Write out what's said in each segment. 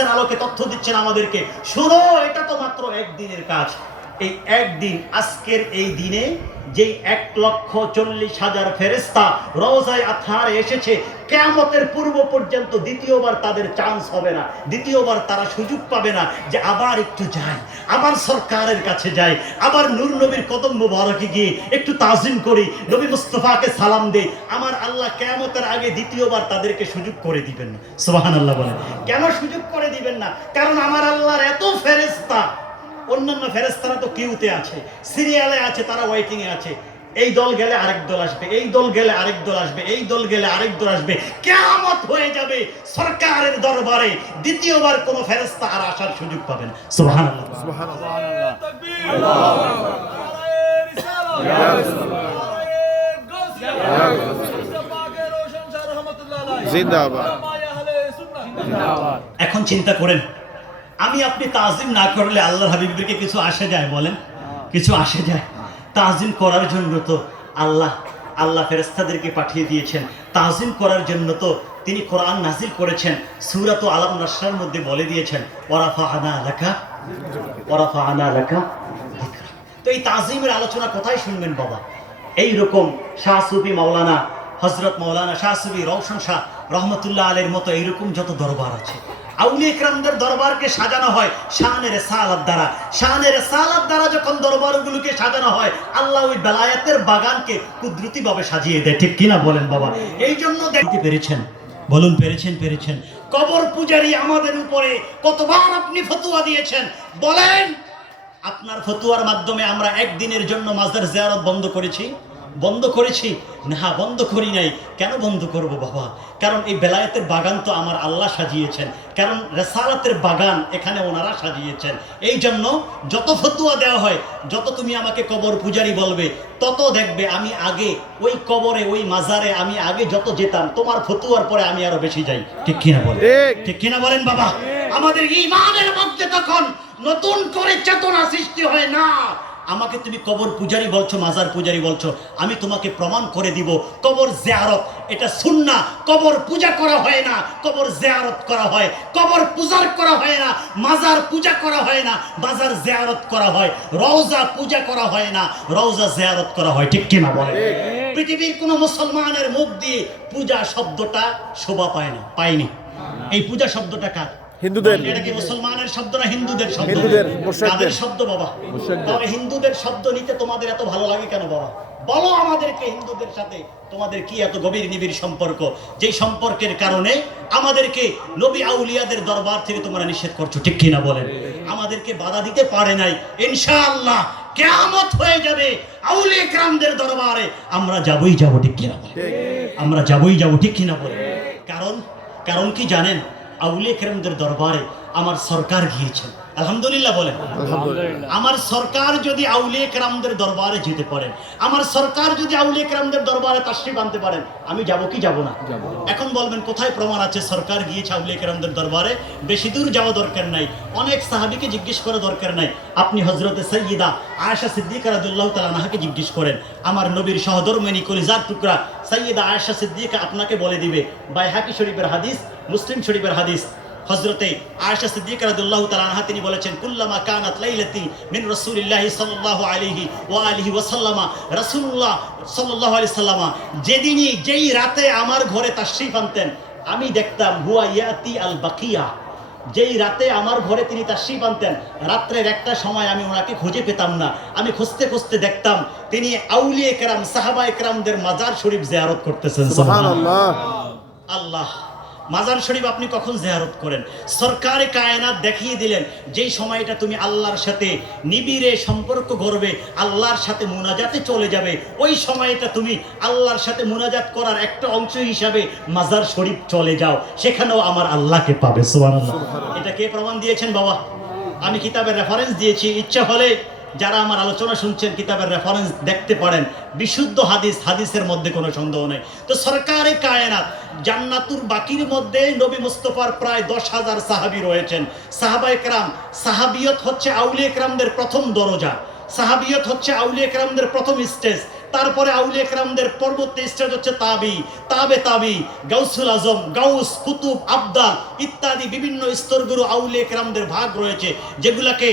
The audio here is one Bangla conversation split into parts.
হাদিসের আলোকে তথ্য দিচ্ছেন আমাদেরকে। শুনো, এটা তো মাত্র একদিনের কাজ। এই একদিন, আজকের এই দিনে যেই 1,40,000 ফেরেশতা রওজায়ে আতহারে এসেছে, কিয়ামতের পূর্ব পর্যন্ত দ্বিতীয়বার তাদের চান্স হবে না, দ্বিতীয়বার তারা সুযোগ পাবে না যে আবার একটু যাই, আবার সরকারের কাছে যাই, আবার নূর নবীর কদম মুবারকে গিয়ে একটু তাজিম করি, নবী মুস্তাফাকে সালাম দেই। আমার আল্লাহ কিয়ামতের আগে দ্বিতীয়বার তাদেরকে সুযোগ করে দিবেন না। সুবহানাল্লাহ বলেন। কেন সুযোগ করে দিবেন না? কারণ আমার আল্লাহর এত ফেরেশতা, অন্যান্য ফেরেশতারা তো কিউতে আছে, সিরিয়ালে আছে, তারা ওয়েটিং এ আছে। এই দল গেলে আরেক দল আসবে, এই দল গেলে আরেক দল আসবে, এই দল গেলে আরেক দল আসবে। কিয়ামত হয়ে যাবে, সরকারের দরবারে দ্বিতীয়বার কোন ফেরেশতা আর আসার সুযোগ পাবে না। সুবহানাল্লাহ, সুবহানাল্লাহ, তাকবীর, আল্লাহু আকবার, ইয়া রাসূলুল্লাহ, জিন্দাবাদ। এখন চিন্তা করেন, আমি আপনি তাজিম না করলে আল্লাহর হাবিবকে কিছু আসে যায়? বলেন, কিছু আসে যায়? তাজিম করার জন্য তো আল্লাহ ফেরেশতাদেরকে পাঠিয়ে দিয়েছেন। তাজিম করার জন্য তো তিনি কোরআন নাজিল করেছেন। সূরাত আলাম নাসরার মধ্যে বলে দিয়েছেন, ওয়ারাফা'না লাকা যিকরা। তো এই তাজিমের আলোচনা কোথায় শুনবেন বাবা? এই রকম শাহ সুফি মাওলানা, হযরত মাওলানা শাহ সুফি রওশন শাহ রহমতুল্লাহ আলাইহির মতো এইরকম যত দরবার আছে, আউলিয়া ইকরামদের দরবারকে সাজানো হয় শানে রিসালাত দ্বারা। শানে রিসালাত দ্বারা যখন দরবারগুলোকে সাজানো হয়, আল্লাহ ওই বেলায়েতের বাগানকে কুদরতিভাবে সাজিয়ে দেয়। ঠিক কিনা বলেন বাবা? এই জন্য দেখতে পেরেছেন, বলুন পেরেছেন। কবর পূজারী আমাদের উপরে কতবার আপনি ফতোয়া দিয়েছেন, বলেন। আপনার ফতোয়ার মাধ্যমে আমরা একদিনের জন্য মাজার জিয়ারত বন্ধ করেছি না, বন্ধ করি নাই। কেন বন্ধ করব বাবা? কারণ এই বেলায়েতের বাগান তো আমার আল্লাহ সাজিয়েছেন, কারণ রিসালাতের বাগান এখানে ওনারা সাজিয়েছেন। এই জন্য যত ফতোয়া দেওয়া হয়, যত তুমি আমাকে কবর পূজারি বলবে, তত দেখবে আমি আগে ওই কবরে, ওই মাজারে আমি আগে যত যেতাম, তোমার ফতোয়ার পরে আমি আরো বেশি যাই। ঠিক কিনা বলেন? ঠিক কিনা বলেন বাবা? আমাদের ঈমানের মধ্যে তখন নতুন করে চেতনা সৃষ্টি হয় না। আমাকে তুমি কবর পূজারি বলছো, মাজার পূজারি বলছো, আমি তোমাকে প্রমাণ করে দিব কবর জিয়ারত এটা সুন্নাহ। কবর পূজা করা হয় না, কবর জিয়ারত করা হয়। কবর পূজা করা হয় না, মাজার পূজা করা হয় না, মাজার জিয়ারত করা হয়। রওজা পূজা করা হয় না, রওজা জিয়ারত করা হয়। ঠিক কিনা বলেন? পৃথিবীর কোন মুসলমানের মুখ দিয়ে পূজা শব্দটা শোভা পায়নি। এই পূজা শব্দটা কার? হিন্দুদের। এটা কি মুসলমানের শব্দ না হিন্দুদের শব্দ? হিন্দুদের, কাদের শব্দ বাবা? তাহলে হিন্দুদের শব্দ নিতে তোমাদের এত ভালো লাগে কেন বাবা? বলো আমাদেরকে, হিন্দুদের সাথে তোমাদের কি এত গভীর নিবিড় সম্পর্ক, যেই সম্পর্কের কারণে আমাদেরকে নবী আউলিয়াদের দরবার থেকে তোমরা নিষেধ করছো? ঠিক কিনা বলেন? আমাদেরকে বাধা দিতে পারে নাই। ইনশাআল্লাহ কিয়ামত হয়ে যাবে, আউলিয়া ইকরামদের দরবারে আমরা যাবই যাব। ঠিক কিনা বলেন? আমরা যাবই যাব। ঠিক কিনা বলেন? কারণ কি জানেন? আউলিয়া ইকরামদের দরবারে আমার সরকার গিয়েছেন। আলহামদুলিল্লাহ বলেন। আমার সরকার যদি আউলিয়া ইকরামদের দরবারে যেতে পারেন, আমার সরকার যদি আউলিয়া ইকরামদের দরবারে তাশরীফ আনতে পারেন, আমি যাব কি যাব না? এখন বলবেন কোথায় প্রমাণ আছে সরকার গিয়েছে আউলিয়া ইকরামদের দরবারে? বেশি দূর যাওয়া দরকার নাই, অনেক সাহাবীকে জিজ্ঞেস করা দরকার নাই। আপনি হযরতে সাইয়্যিদা আয়েশা সিদ্দিকা রাদিয়াল্লাহু তাআলা আনহাকে জিজ্ঞেস করেন। আমার নবীর সহধর্মিণী কলিজার টুকরা সাইয়্যিদা আয়েশা সিদ্দিকা আপনাকে বলে দিবে। বাইহাকি শরীফের হাদিস, মুসলিম শরীফের হাদিস, হযরতে আয়েশা সিদ্দিকা রাদিয়াল্লাহু তাআলা আনহা তিনি বলেছেন, কুল্লামা কানাত লাইলাতি মিন রাসূলিল্লাহি সাল্লাল্লাহু আলাইহি ওয়া আলিহি ওয়াসাল্লামা, রাসূলুল্লাহ সাল্লাল্লাহু আলাইহি সাল্লামা যেই রাতে আমার ঘরে তাশরীফ আনতেন, আমি দেখতাম হুয়া ইয়াতি আল বাকিয়া, যেই রাতে আমার ঘরে তিনি তাশরীফ আনতেন, রাত্রের একটা সময় আমি ওনাকে খুঁজে পেতাম না। আমি খুঁজতে দেখতাম তিনি আউলিয়া ইকরাম, সাহাবা ইকরামদের মাজার শরীফ জিয়ারত করতেছেন। সুবহানাল্লাহ। আল্লাহ, মাজার শরীফ আপনি কখন জিয়ারত করেন? সরকারে কায়নাত দেখিয়ে দিলেন, যেই সময়টা তুমি আল্লাহর সাথে নিবিড়ে সম্পর্ক গড়বে, আল্লাহর সাথে মুনাজাতে চলে যাবে, ওই সময়টা তুমি আল্লাহর সাথে মুনাজাত করার একটা অংশ হিসাবে মাজার শরীফ চলে যাও, সেখানেও আমার আল্লাহকে পাবে। সুবহানাল্লাহ। এটা কে প্রমাণ দিয়েছেন বাবা? আমি কিতাবের রেফারেন্স দিয়েছি, ইচ্ছা হলে যারা আমার আলোচনা শুনছেন কিতাবের রেফারেন্স দেখতে পারেন। বিশুদ্ধ হাদিসের মধ্যে কোনো সন্দেহ নেই। তো সরকারে কায়নাত জান্নাতুল বাকির মধ্যে নবী মুস্তাফার প্রায় 10,000 সাহাবী রয়েছেন। সাহাবায়ে কেরাম, সাহাবিয়ত হচ্ছে আউলিয়া ইকরামদের প্রথম দরজা, সাহাবিয়ত হচ্ছে আউলিয়া ইকরামদের প্রথম স্টেজ। তারপরে আউলিয়া কেরামদের পরবর্তী স্টেজ হচ্ছে তাবি, তাবে তাবি, গাউসুল আজম, গাউস, কুতুব, আবদাল ইত্যাদি বিভিন্ন স্তরগুরু আউলিয়া কেরামদের ভাগ রয়েছে, যেগুলাকে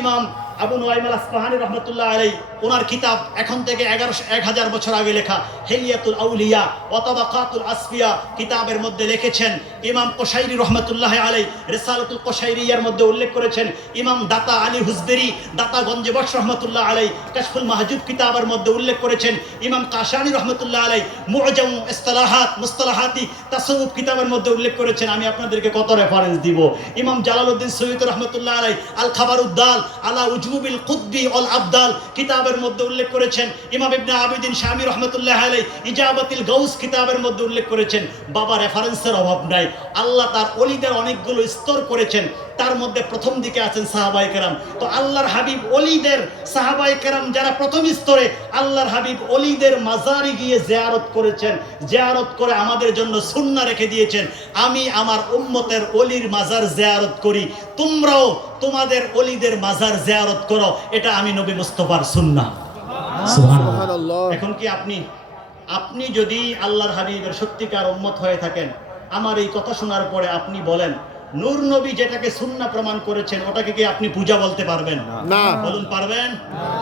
ইমাম আবু নুআইম আল আসফাহানি রহমতুল্লাহ আলাইহি ওনার কিতাব এখন থেকে 1000 বছর আগে লেখা হিলিয়াতুল আউলিয়া ওয়া তাবাকাতুল আসফিয়া কিতাবের মধ্যে লিখেছেন। ইমাম কোশাইরি রহমতুল্লাহ আলাইহি রিসালাতুল কোশাইরিয়ার মধ্যে উল্লেখ করেছেন। ইমাম দাতা আলী হুজবেরি দাতা গঞ্জে বক্স রহমতুল্লাহ আলাইহি কাশফুল মাহজুব কিতাবের মধ্যে উল্লেখ করেছেন। ইমাম কাশানি রহমতুল্লাহ আলাইহি মুআজাম মুস্তালাহাতি তাসাউফ কিতাবের মধ্যে উল্লেখ করেছেন। আমি আপনাদেরকে কত রেফারেন্স দিব। ইমাম জালালউদ্দিন সৈয়দ রহমতুল্লাহ আলাইহি আল খাবারুদ্দাল আলা উজুবিল কুতবি ওয়াল আবদাল কিতাবের মধ্যে উল্লেখ করেছেন। ইমাম ইবনে আবিদিন শামী রহমতুল্লাহ আলাইহি ইজাবাতুল গাউস কিতাবের মধ্যে উল্লেখ করেছেন। বাবা, রেফারেন্সের অভাব নাই। আল্লাহ তার ওলিদের অনেকগুলো স্তর করেছেন, তার মধ্যে প্রথম দিকে আছেন সাহাবায়ে কেরাম। তো আল্লাহর হাবিব ওলিদের সাহাবায়ে কেরাম যারা প্রথম স্তরে, আল্লাহর হাবিব ওলিদের মাজারে গিয়ে জিয়ারত করেছেন, জিয়ারত করে আমাদের জন্য সুন্নাহ রেখে দিয়েছেন। আমি আমার উম্মতের ওলির মাজার জিয়ারত করি, তোমরাও তোমাদের ওলিদের মাজার জিয়ারত করো। এটা আমি নবী মুস্তাফার সুন্নাহ। সুবহানাল্লাহ। এখন কি আপনি যদি আল্লাহর হাবিবের সত্যিকার উম্মত হয়ে থাকেন, আমার এই কথা শোনার পরে আপনি বলেন নূর নবী যেটাকে সুন্নাহ প্রমাণ করেছেন ওটাকে কি আপনি পূজা বলতে পারবেন? না। বলুন পারবেন?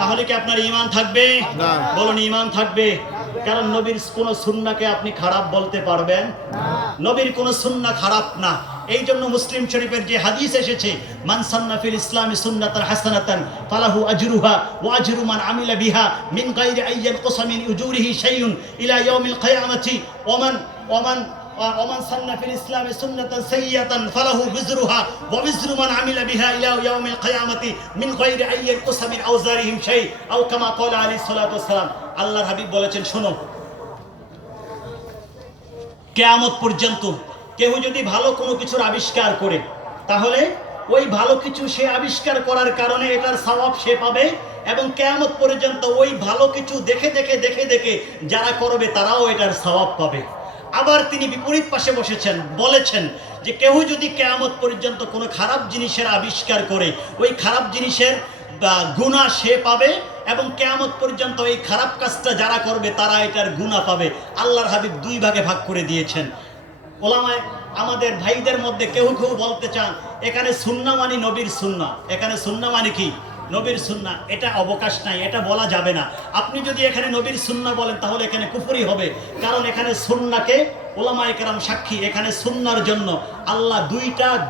তাহলে কি আপনার ঈমান থাকবে? না। বলুন ঈমান থাকবে। কারণ নবীর কোন সুন্নাহকে আপনি খারাপ বলতে পারবেন না। নবীর কোন সুন্নাহ খারাপ না। এই জন্য মুসলিম শরীফের যে হাদিস এসেছে, মান সান্না ফিল ইসলামি সুন্নাতান হাসানাতান ফালাহু আজরুহা ওয়া আজরু মান আমিলা বিহা মিন গায়রি আইয়ান কসামিন উজুরিহি শাইউন ইলা ইয়াউমিল কিয়ামাতি ওমান সান্না ফিল ইসলামি সুন্নাতান সাইয়্যাতান ফালাহু বিজরুহা ওয়া বিজরু মান আমিলা বিহা ইলা ইয়াউমিল কিয়ামাতি মিন গায়রি আইয়ান কসামিন আওজারিহিম শাই আও কামা ক্বালা আলাইহিস সালাতু ওয়াস সালাম। আল্লাহর হাবিব বলেছেন, শোনো, কিয়ামত পর্যন্ত কেউ যদি ভালো কোনো কিছুর আবিষ্কার করে, তাহলে ওই ভালো কিছু সে আবিষ্কার করার কারণে এটার সওয়াব সে পাবে, এবং কিয়ামত পর্যন্ত ওই ভালো কিছু দেখে দেখে যারা করবে তারাও এটার সওয়াব পাবে। আবার তিনি বিপরীত পাশে বলেছেন যে কেউ যদি কিয়ামত পর্যন্ত কোনো খারাপ জিনিসের আবিষ্কার করে, ওই খারাপ জিনিসের গুনাহ সে পাবে, এবং কিয়ামত পর্যন্ত এই খারাপ কাজটা যারা করবে তারা এটার গুনাহ পাবে। আল্লাহর হাবিব দুই ভাগে ভাগ করে দিয়েছেন। ওলামায়ে আমাদের ভাইদের মধ্যে কেউ বলতে চান এখানে সুন্নাহ মানে নবীর সুন্নাহ, এখানে সুন্নাহ মানে কি নবীর সুন্নাহ, এটা অবকাশ নাই, এটা বলা যাবে না। আপনি যদি এখানে নবীর সুন্নাহ বলেন তাহলে এখানে কুফরি হবে। কারণ এখানে সুন্নাহকে ওলামায়ে কেরাম সাক্ষী, এখানে সুন্নাহর জন্য আল্লাহ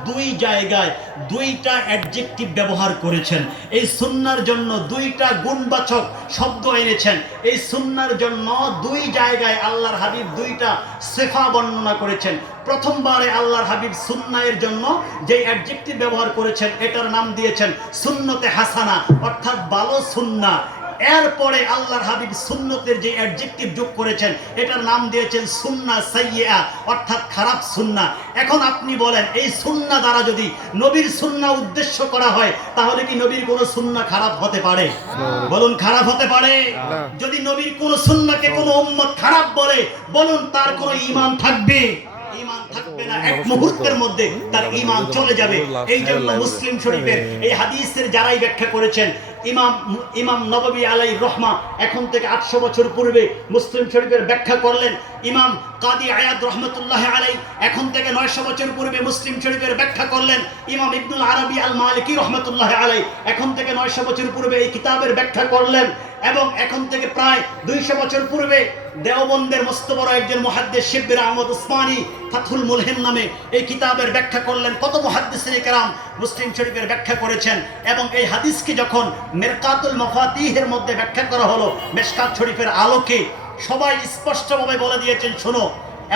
দুই জায়গায় দুইটা অ্যাডজেক্টিভ ব্যবহার করেছেন। এই সুন্নাহর জন্য দুইটা গুণবাচক শব্দ এনেছেন। এই সুন্নাহর জন্য দুই জায়গায় আল্লাহর হাবিব দুইটা সিফা বর্ণনা করেছেন। প্রথমবারে আল্লাহর হাবিব সুন্নাহের জন্য যে অ্যাডজেক্টিভ ব্যবহার করেছেন এটার নাম দিয়েছেন সুন্নতে হাসানা, অর্থাৎ ভালো সুন্নাহ। এরপরে আল্লাহর হাবিব সুন্নতের যে অ্যাডজেক্টিভ যোগ করেছেন এটার নাম দিয়েছেন সুন্নাহ সাইয়্যা, অর্থাৎ খারাপ সুন্নাহ। এখন আপনি বলেন এই সুন্নাহ দ্বারা যদি নবীর সুন্নাহ উদ্দেশ্য করা হয় তাহলে কি নবীর কোনো সুন্নাহ খারাপ হতে পারে? বলুন খারাপ হতে পারে? যদি নবীর কোনো সুন্নাহকে কোনো উম্মত খারাপ বলে, বলুন তার কোনো ঈমান থাকবে? ঈমান থাকবে না, এক মুহূর্তের মধ্যে তার ঈমান চলে যাবে। এই জন্য মুসলিম শরীফের এই হাদিসের যারাই ব্যাখ্যা করেছেন, ইমাম নববী আলাইহির রহমা এখন থেকে 800 বছর পূর্বে মুসলিম শরীফের ব্যাখ্যা করলেন। ইমাম কাদি আয়াদ রহমতুল্লাহ আলাইহি এখন থেকে 900 বছর পূর্বে মুসলিম শরীফের ব্যাখ্যা করলেন। ইমাম ইবনুল আরবি আল মালিকি রহমতুল্লাহ আলাইহি এখন থেকে 900 বছর পূর্বে এই কিতাবের ব্যাখ্যা করলেন। এবং এখন থেকে প্রায় 200 বছর পূর্বে দেওবন্দের মস্ত বড় একজন মুহাদ্দিস শিববির আহমদ উসমানী ফাতহুল মুলহিম নামে এই কিতাবের ব্যাখ্যা করলেন। কত মুহাদ্দিসিনে কেরাম মুসলিম শরীফের ব্যাখ্যা করেছেন। এবং এই হাদিসকে যখন মিরকাতুল মাফাতিহের মধ্যে ব্যাখ্যা করা হলো মিশকাত শরীফের আলোকে, সবাই স্পষ্টভাবে বলে দিয়েছেন, শোনো,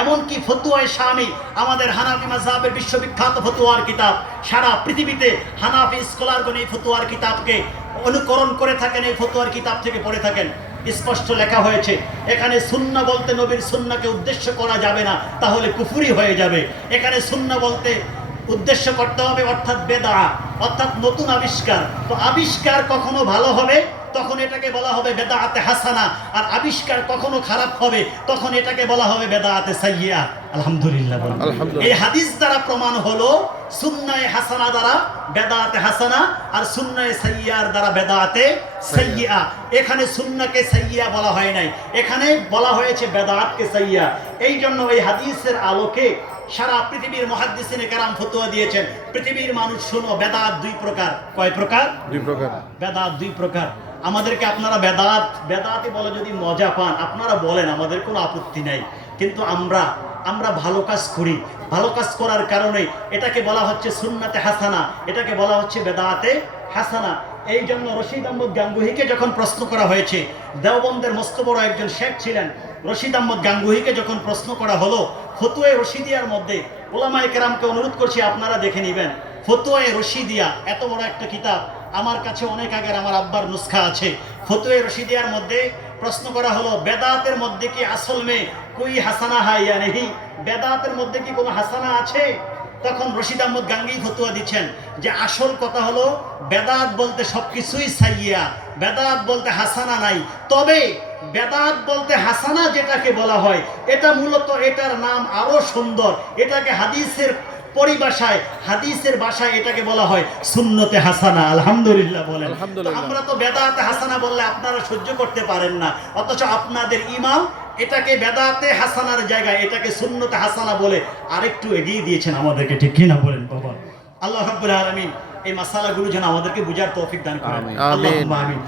এমনকি ফতুয়ায়ে শামী আমাদের হানাফি মাযহাবের বিশ্ববিখ্যাত ফতুয়ার কিতাব, সারা পৃথিবীতে হানাফি স্কলারগণ এই ফতুয়ার কিতাবকে অনুকরণ করে থাকেন, এই ফতুয়ার কিতাব থেকে পড়ে থাকেন। স্পষ্ট লেখা হয়েছে এখানে সুন্নাহ বলতে নবীর সুন্নাহকে উদ্দেশ্য করা যাবে না, তাহলে কুফরি হয়ে যাবে। এখানে সুন্নাহ বলতে উদ্দেশ্য করতে হবে অর্থাৎ বেদা, অর্থাৎ নতুন আবিষ্কার। তো আবিষ্কার কখনো ভালো হবে, তখন এটাকে বলা হবে বেদাতে হাসানা। আর আবিষ্কার কখনো খারাপ হবে, তখন এটাকে বলা হবে বেদাতে সাইয়্যিআ। আলহামদুলিল্লাহ বলুন। এই হাদিস দ্বারা প্রমাণ হলো সুন্নায়ে হাসানা দ্বারা বেদাতে হাসানা, আর সুন্নায়ে সাইয়্যিআর দ্বারা বেদাতে সাইয়্যিআ। এখানে সুন্নাহকে সাইয়্যিআ বলা হয় নাই, এখানে বলা হয়েছে বেদাতকে সাইয়্যিআ। এই জন্য এই হাদিসের আলোকে সারা পৃথিবীর মুহাদ্দিসিনে কেরাম ফতোয়া দিয়েছেন, পৃথিবীর মানুষ শোনো, বেদাত দুই প্রকার। কয় প্রকার? দুই প্রকার। বেদাত দুই প্রকার। আমাদেরকে আপনারা বেদাতি বলে যদি মজা পান আপনারা বলেন, আমাদের কোনো আপত্তি নাই। কিন্তু আমরা ভালো কাজ করি, ভালো কাজ করার কারণে এটাকে বলা হচ্ছে সুন্নাতে হাসানা, এটাকে বলা হচ্ছে বেদাতে হাসানা। এই জন্য রশিদ আহমদ গাঙ্গুহিকে যখন প্রশ্ন করা হয়েছে, দেওবন্দের মস্ত বড় একজন শেখ ছিলেন, রশিদ আহমদ গাঙ্গুহিকে যখন প্রশ্ন করা হলো ফতোয়ায়ে রশিদিয়ার মধ্যে, ওলামায়ে কেরামকে অনুরোধ করছি আপনারা দেখে নেবেন। ফতোয়ায়ে রশিদিয়া এত বড় একটা কিতাব, আমার কাছে অনেক আগের আমার আব্বার নুসখা আছে। ফতোয়ায়ে রশিদিয়ার মধ্যে প্রশ্ন করা হলো, বেদাতের মধ্যে কি আসল মে কোই হাসানা হয় ইয়া নেহি? বেদাতের মধ্যে কি কোনো হাসানা আছে? তখন রশিদ আহমদ গাঙ্গুহি ফতোয়া দিচ্ছেন যে আসল কথা হলো বেদাত বলতে সবকিছুই সাইয়্যিআ, বেদাত বলতে হাসানা নাই। তবে বেদাত বলতে হাসানা যেটাকে বলা হয়, এটা মূলত এটার নাম আরো সুন্দর, এটাকে হাদিসের পরিভাষায়, হাদিসের ভাষায় এটাকে বলা হয় সুন্নতে হাসানা। আলহামদুলিল্লাহ বলেন। আমরা তো বেদাতে হাসানা বললে আপনারা সহ্য করতে পারেন না, অথচ আপনাদের ইমাম এটাকে বেদাতে হাসানার জায়গায় এটাকে সুন্নতে হাসানা বলে আরেকটু এগিয়ে দিয়েছেন আমাদেরকে, ঠিক কিনা বলেন বাবা? আল্লাহ রাব্বুল আলামিন এই মাসালাগুলো যেন আমাদেরকে বুঝার তৌফিক দান করেন। আল্লাহুম্মা আমিন।